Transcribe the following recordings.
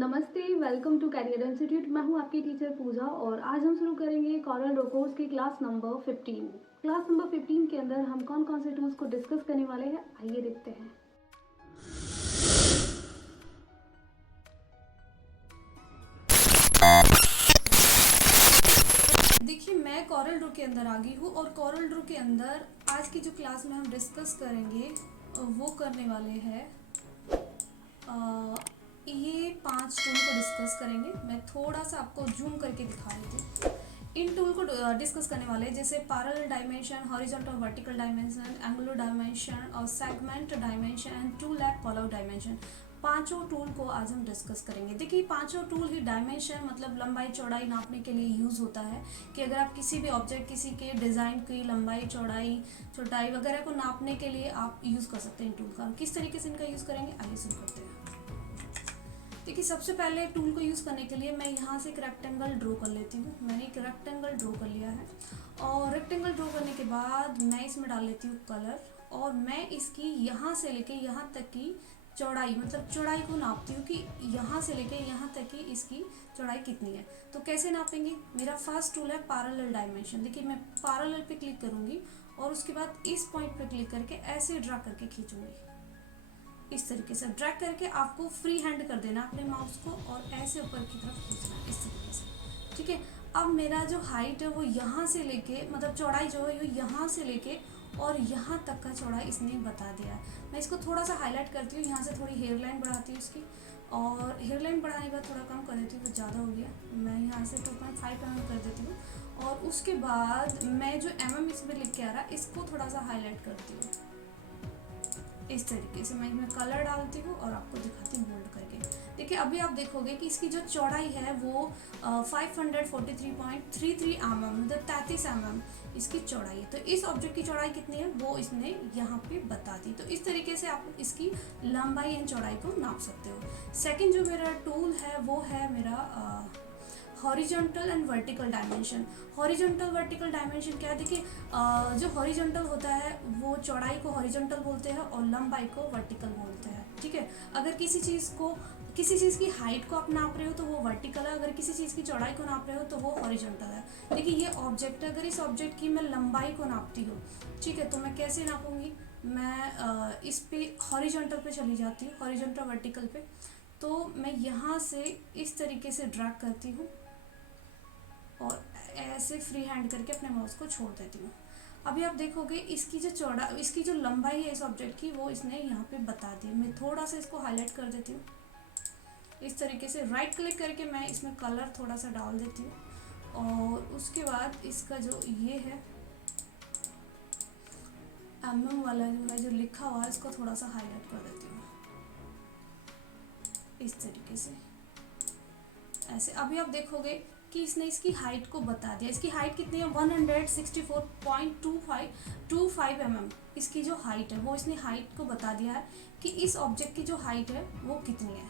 नमस्ते, welcome to career institute. मैं हूं आपकी टीचर पूजा और आज हम शुरू करेंगे कॉरल ड्रॉ कोर्स की क्लास नंबर 15। क्लास नंबर 15 के अंदर हम कौन कौन से टूल्स को डिस्कस करने वाले हैं, आइए देखते हैं। देखिए, मैं कॉरल ड्रॉ के अंदर आ गई हूँ और कॉरल ड्रॉ के अंदर आज की जो क्लास में हम डिस्कस करेंगे वो करने वाले हैं ये 5 टूल को डिस्कस करेंगे। मैं थोड़ा सा आपको जूम करके दिखा रही थी। इन टूल को डिस्कस करने वाले हैं जैसे parallel dimension, horizontal vertical dimension, angular dimension और segment dimension and to lap call out dimension. पांचों टूल को आज हम डिस्कस करेंगे। देखिए, पांचों टूल ही डायमेंशन मतलब लंबाई चौड़ाई नापने के लिए यूज़ होता है कि अगर आप किसी भी ऑब्जेक्ट, किसी के डिज़ाइन की लंबाई चौड़ाई छोटाई वगैरह को नापने के लिए आप यूज़ कर सकते हैं इन टूल का। किस तरीके से इनका यूज़ करेंगे, आइए शुरू करते हैं। देखिए, सबसे पहले टूल को यूज़ करने के लिए मैं यहाँ से एक रेक्टेंगल ड्रॉ कर लेती हूँ। मैंने एक रेक्टेंगल ड्रॉ कर लिया है और रेक्टेंगल ड्रॉ करने के बाद मैं इसमें डाल लेती हूँ कलर और मैं इसकी यहाँ से लेके यहाँ तक की चौड़ाई मतलब चौड़ाई को नापती हूँ कि यहाँ से लेके यहाँ तक की इसकी चौड़ाई कितनी है। तो कैसे नापेंगे, मेरा फर्स्ट टूल है पैरेलल डायमेंशन। देखिए, मैं पैरेलल पे क्लिक करूँगी और उसके बाद इस पॉइंट पे क्लिक करके ऐसे ड्रा करके खींचूंगी। इस तरीके से ड्रैग करके आपको फ्री हैंड कर देना अपने माउस को और ऐसे ऊपर की तरफ खींचना है इस तरीके से। ठीक है, अब मेरा जो हाइट है वो यहाँ से लेके मतलब चौड़ाई जो है वो यहाँ से लेके और यहाँ तक का चौड़ाई इसने बता दिया है। मैं इसको थोड़ा सा हाईलाइट करती हूँ, यहाँ से थोड़ी हेयर लाइन बढ़ाती हूँ इसकी और हेयर लाइन बढ़ाने के बाद थोड़ा कम कर देती हूँ, वो ज़्यादा हो गया। मैं यहाँ से 2.5 mm कर देती हूँ और उसके बाद मैं जो mm इसमें लिख के आ रहा है इसको थोड़ा सा हाईलाइट करती हूँ। इस तरीके से मैं इसमें कलर डालती हूँ और आपको दिखाती हूँ बोल्ड करके। देखिए, अभी आप देखोगे कि इसकी जो चौड़ाई है वो 543.33 mm मतलब 33 mm इसकी चौड़ाई है। तो इस ऑब्जेक्ट की चौड़ाई कितनी है वो इसने यहाँ पे बता दी। तो इस तरीके से आप इसकी लंबाई एंड चौड़ाई को नाप सकते हो। सेकेंड जो मेरा टूल है वो है मेरा horizontal and vertical dimension. Horizontal vertical dimension क्या है, देखिए जो हॉरिजॉन्टल होता है वो चौड़ाई को हॉरिजॉन्टल बोलते हैं और लंबाई को वर्टिकल बोलते हैं। ठीक है, अगर किसी चीज़ की हाइट को आप नाप रहे हो तो वो वर्टिकल है, अगर किसी चीज़ की चौड़ाई को नाप रहे हो तो वो हॉरिजॉन्टल है। देखिए, ये ऑब्जेक्ट है, अगर इस ऑब्जेक्ट की मैं लंबाई को नापती हूँ, ठीक है, तो मैं कैसे नापूंगी, मैं इस पे हॉरिजॉन्टल पे चली जाती हूँ, हॉरिजॉन्टल वर्टिकल पे। तो मैं यहाँ से इस तरीके से ड्रैग करती हूँ और ऐसे फ्री हैंड करके अपने माउस को छोड़ देती हूँ। अभी आप देखोगे इसकी जो लंबाई है इस ऑब्जेक्ट की वो इसने यहाँ पे बता दी। मैं थोड़ा सा इसको हाईलाइट कर देती हूँ इस तरीके से। राइट क्लिक करके मैं इसमें कलर थोड़ा सा डाल देती हूँ और उसके बाद इसका जो ये है mm वाला जो है जो लिखा हुआ है इसको थोड़ा सा हाईलाइट कर देती हूँ इस तरीके से ऐसे। अभी आप देखोगे कि इसने इसकी हाइट को बता दिया। इसकी हाइट कितनी है, 164.25 mm इसकी जो हाइट है वो इसने हाइट को बता दिया है कि इस ऑब्जेक्ट की जो हाइट है वो कितनी है।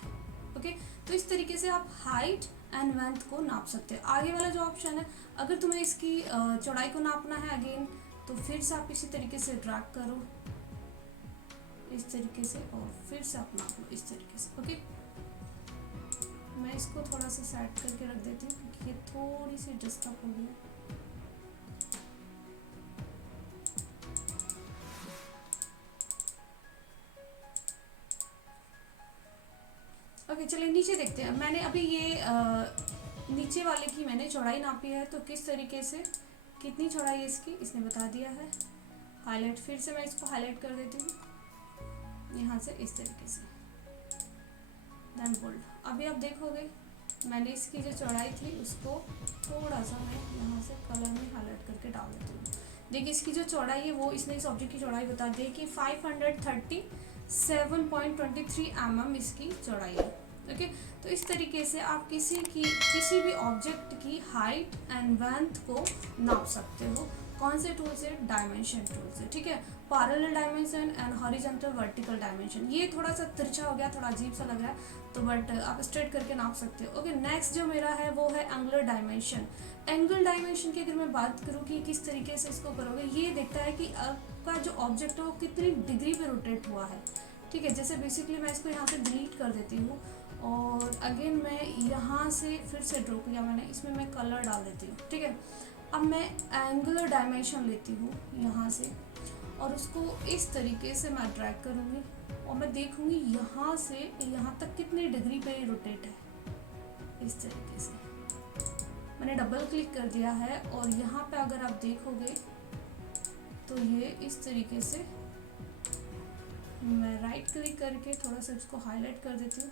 ओके, तो इस तरीके से आप हाइट एंड लेंथ को नाप सकते हैं। आगे वाला जो ऑप्शन है, अगर तुम्हें इसकी चौड़ाई को नापना है अगेन तो फिर से आप इसी तरीके से ड्रैग करो इस तरीके से और फिर से आप नाप लो इस तरीके से। ओके, मैं इसको थोड़ा सा सेट करके रख देती हूँ क्योंकि ये थोड़ी सी डिस्टर्ब हो गई है। ओके, चलिए नीचे देखते हैं। मैंने अभी ये नीचे वाले की मैंने चौड़ाई नापी है, तो किस तरीके से कितनी चौड़ाई है इसकी इसने बता दिया है। हाईलाइट, फिर से मैं इसको हाईलाइट कर देती हूँ यहाँ से इस तरीके से, देन बोल्ड। अभी आप देखोगे मैंने इसकी जो चौड़ाई थी उसको थोड़ा सा मैं यहाँ से कलर में हाईलाइट करके डाल देती हूँ। देखिए, इसकी जो चौड़ाई है वो इसने इस ऑब्जेक्ट की चौड़ाई बता दी है कि 537.23 mm इसकी चौड़ाई है। ओके, तो इस तरीके से आप किसी भी ऑब्जेक्ट की हाइट एंड लेंथ को नाप सकते हो। कौन से टूल से, डायमेंशन टूल से। ठीक है, parallel dimension and horizontal vertical dimension. ये थोड़ा सा तिरछा हो गया, थोड़ा अजीब सा लग रहा है तो बट आप स्ट्रेट करके नाप सकते हो। ओके, नेक्स्ट जो मेरा है वो है एंगुलर डायमेंशन। एंगल डायमेंशन की अगर मैं बात करूँ कि किस तरीके से इसको करोगे, ये देखता है कि आपका जो ऑब्जेक्ट है वो कितनी डिग्री पे रोटेट हुआ है। ठीक है, जैसे बेसिकली मैं इसको यहाँ से डिलीट कर देती हूँ और अगेन मैं यहाँ से फिर से ड्रॉ किया मैंने, इसमें मैं कलर डाल देती हूँ, ठीक है। अब मैं एंगुलर डायमेंशन लेती हूँ यहाँ से और उसको इस तरीके से मैं ड्रैग करूँगी और मैं देखूँगी यहाँ से यहाँ तक कितनी डिग्री पे ये रोटेट है। इस तरीके से मैंने डबल क्लिक कर दिया है और यहाँ पे अगर आप देखोगे तो ये इस तरीके से, मैं राइट क्लिक करके थोड़ा सा इसको हाईलाइट कर देती हूँ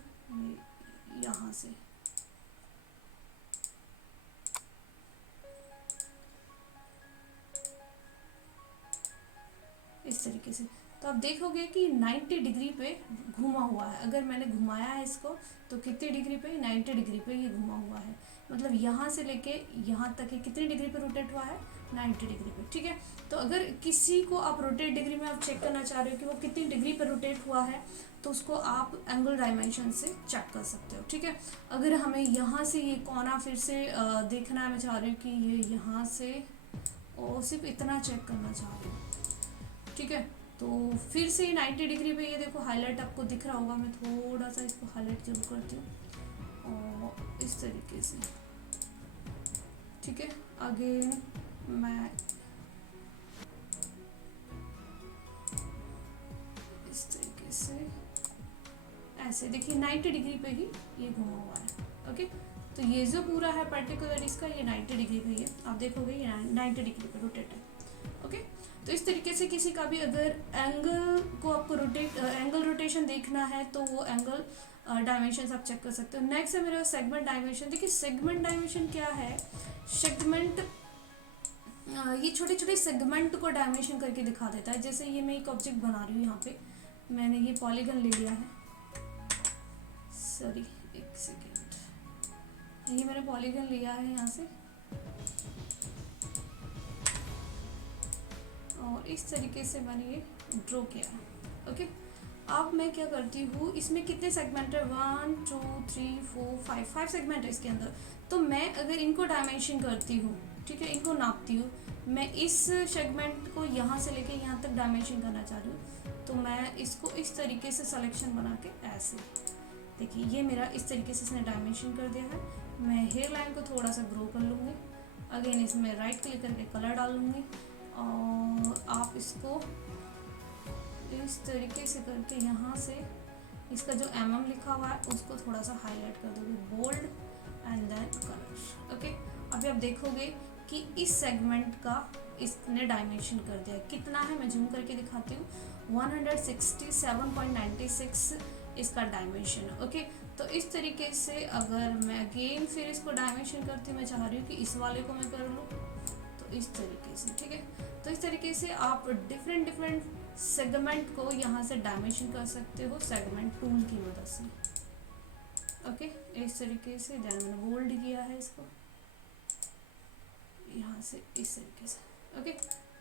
यहाँ से। इस तरीके से तो आप देखोगे कि 90 डिग्री पे घुमा हुआ है। अगर मैंने घुमाया है इसको तो कितनी डिग्री पे, 90 डिग्री पे ये घुमा हुआ है। मतलब यहाँ से लेके यहाँ तक ये कितनी डिग्री पे रोटेट हुआ है, 90 डिग्री पे, ठीक है। तो अगर किसी को आप रोटेट डिग्री में आप चेक करना चाह रहे हो कि वो कितनी डिग्री पे रोटेट हुआ है, तो उसको आप एंगल डायमेंशन से चेक कर सकते हो, ठीक है। अगर हमें यहाँ से ये कोना फिर से देखना है, मैं चाह रही हूँ कि ये यहाँ से और सिर्फ इतना चेक करना चाह रही हूँ, ठीक है। तो फिर से 90 डिग्री पे ये देखो हाईलाइट आपको दिख रहा होगा। मैं थोड़ा सा इसको हाईलाइट जरूर करती हूँ और इस तरीके से, ठीक है। अगेन मैं इस तरीके से ऐसे देखिए 90 डिग्री पे ही ये घुमा हुआ है, ओके। तो ये जो पूरा है पर्टिकुलर इसका ये 90 डिग्री पे ही है, आप देखोगे ये 90 डिग्री पे रोटेट है, ओके। तो इस तरीके से किसी का भी अगर एंगल को आपको एंगल रोटेशन देखना है तो वो एंगल डायमेंशन आप चेक कर सकते हो। नेक्स्ट है मेरा सेगमेंट डायमेंशन। देखिए सेगमेंट डायमेंशन क्या है, सेगमेंट ये छोटे छोटे सेगमेंट को डायमेंशन करके दिखा देता है। जैसे ये मैं एक ऑब्जेक्ट बना रही हूँ, यहाँ पे मैंने ये पॉलीगन ले लिया है, सॉरी एक सेकेंड, ये मैंने पॉलीगन लिया है यहाँ से और इस तरीके से मैंने ये ड्रॉ किया है, ओके। अब मैं क्या करती हूँ, इसमें कितने सेगमेंट है, 1 2 3 4 5 सेगमेंट है इसके अंदर। तो मैं अगर इनको डायमेंशन करती हूँ, ठीक है, इनको नापती हूँ, मैं इस सेगमेंट को यहाँ से लेके यहाँ तक डायमेंशन करना चाह रही हूँ, तो मैं इसको इस तरीके से सिलेक्शन बना के ऐसे, देखिए ये मेरा इस तरीके से इसने डायमेंशन कर दिया है। मैं हेयर लाइन को थोड़ा सा ग्रो कर लूँगी, अगेन इसमें राइट क्लिक करके कलर डाल लूँगी और आप इसको इस तरीके से करके यहाँ से इसका जो लिखा हुआ है उसको थोड़ा सा हाईलाइट कर दोगे, bold and then colour, okay. अभी आप देखोगे कि इस सेगमेंट का इसने डायमेंशन कर दिया है। कितना है मैं जूम करके दिखाती हूँ, 167.96 इसका डायमेंशन, ओके। तो इस तरीके से अगर मैं अगेन फिर इसको डायमेंशन करती हूँ, मैं चाह रही हूँ कि इस वाले को मैं कर लूँ, तो इस तरीके से, ठीक है। तो इस तरीके से आप डिफरेंट सेगमेंट को यहाँ से डायमेंशन कर सकते हो सेगमेंट टूल की मदद से, ओके। इस तरीके से देन मैंने बोल्ड किया है इसको यहाँ से इस तरीके से, ओके।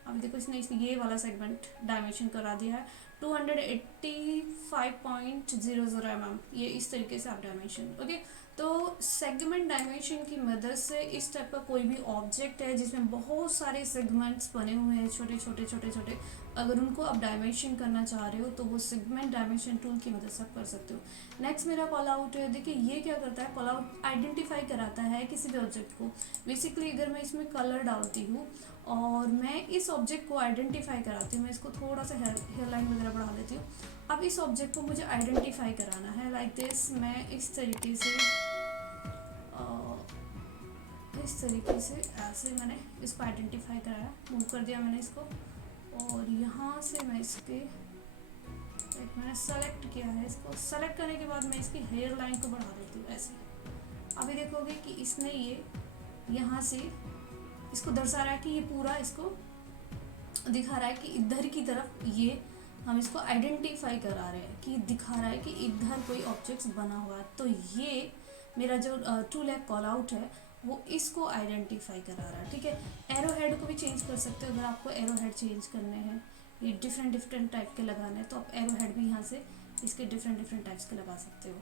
अब देखो इसने ये वाला सेगमेंट डायमेंशन करा दिया है 285.00 mm, ये इस तरीके से आप डायमेंशन, ओके। तो सेगमेंट डायमेंशन की मदद से इस टाइप का कोई भी ऑब्जेक्ट है जिसमें बहुत सारे सेगमेंट्स बने हुए हैं छोटे छोटे, अगर उनको आप डायमेंशन करना चाह रहे हो तो वो सेगमेंट डायमेंशन टूल की मदद से आप कर सकते हो। नेक्स्ट मेरा कॉल आउट है। देखिए ये क्या करता है, कॉल आउट आइडेंटिफाई कराता है किसी भी ऑब्जेक्ट को। बेसिकली अगर मैं इसमें कलर डालती हूँ और मैं इस ऑब्जेक्ट को आइडेंटिफाई कराती हूँ, मैं इसको थोड़ा सा हेयर लाइन वगैरह बढ़ा लेती हूँ। अब इस ऑब्जेक्ट को मुझे आइडेंटिफाई कराना है लाइक दिस। मैं इस तरीके से ऐसे मैंने इसको आइडेंटिफाई कराया, मूव कर दिया मैंने इसको और यहाँ से मैं इसके मैंने सेलेक्ट किया है। इसको सेलेक्ट करने के बाद मैं इसकी हेयर लाइन को बढ़ा देती हूँ ऐसे। अभी देखोगे कि इसने ये यहाँ से इसको दर्शा रहा है कि ये पूरा इसको दिखा रहा है कि इधर की तरफ ये हम इसको आइडेंटिफाई करा रहे हैं कि दिखा रहा है कि इधर कोई ऑब्जेक्ट्स बना हुआ है। तो ये मेरा जो टूल है कॉल आउट है वो इसको आइडेंटिफाई करा रहा है, ठीक है। एरो हेड को भी चेंज कर सकते हो अगर आपको एरो हेड चेंज करने हैं, ये डिफरेंट टाइप के लगाने हैं, तो आप एरो हेड भी यहाँ से इसके डिफरेंट टाइप्स के लगा सकते हो।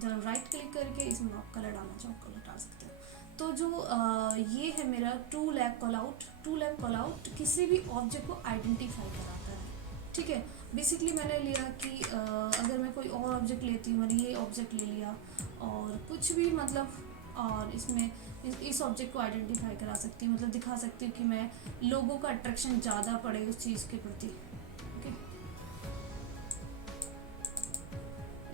जब राइट क्लिक करके इसमें आप कलर डालना चाहो कलर डाल सकते हो। तो जो ये है मेरा टूल ऐप कॉल आउट किसी भी ऑब्जेक्ट को आइडेंटिफाई कराता है, ठीक है। बेसिकली मैंने लिया कि अगर मैं कोई और ऑब्जेक्ट लेती हूँ, मैंने ये ऑब्जेक्ट ले लिया और कुछ भी मतलब, और इसमें इस ऑब्जेक्ट को आइडेंटिफाई करा सकती हूँ, मतलब दिखा सकती हूँ कि मैं लोगों का अट्रैक्शन ज़्यादा पड़े उस चीज़ के प्रति। ओके,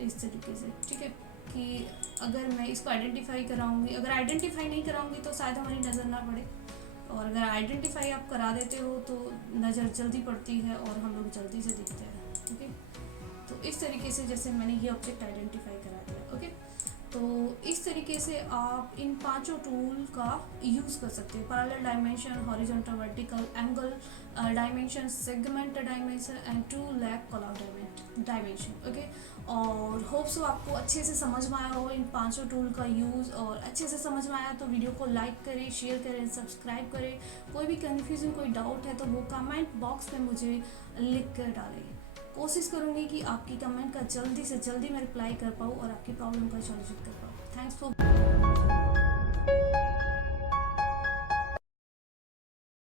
इस तरीके से, ठीक है, कि अगर मैं इसको आइडेंटिफाई कराऊंगी, अगर आइडेंटिफाई नहीं कराऊंगी तो शायद हमारी नज़र ना पड़े, और अगर आइडेंटिफाई आप करा देते हो तो नज़र जल्दी पड़ती है और हम लोग जल्दी से दिखते हैं। ओके, तो इस तरीके से जैसे मैंने ये ऑब्जेक्ट आइडेंटिफाई करा दिया। ओके, तो इस तरीके से आप इन पांचों टूल का यूज़ कर सकते हैं, parallel dimension, horizontal vertical, angle dimension, segment dimension and to lag column dimension. Okay, और होप सो आपको अच्छे से समझ में आया हो इन पांचों टूल का यूज़, और अच्छे से समझ में आया तो वीडियो को लाइक करें, शेयर करें, सब्सक्राइब करें। कोई भी कन्फ्यूज़न, कोई डाउट है तो वो कमेंट बॉक्स में मुझे लिख कर डालें। कोशिश करूँगी कि आपकी कमेंट का जल्दी से जल्दी मैं रिप्लाई कर पाऊँ और आपकी प्रॉब्लम का सॉल्यूशन कर पाऊँ। Thanks for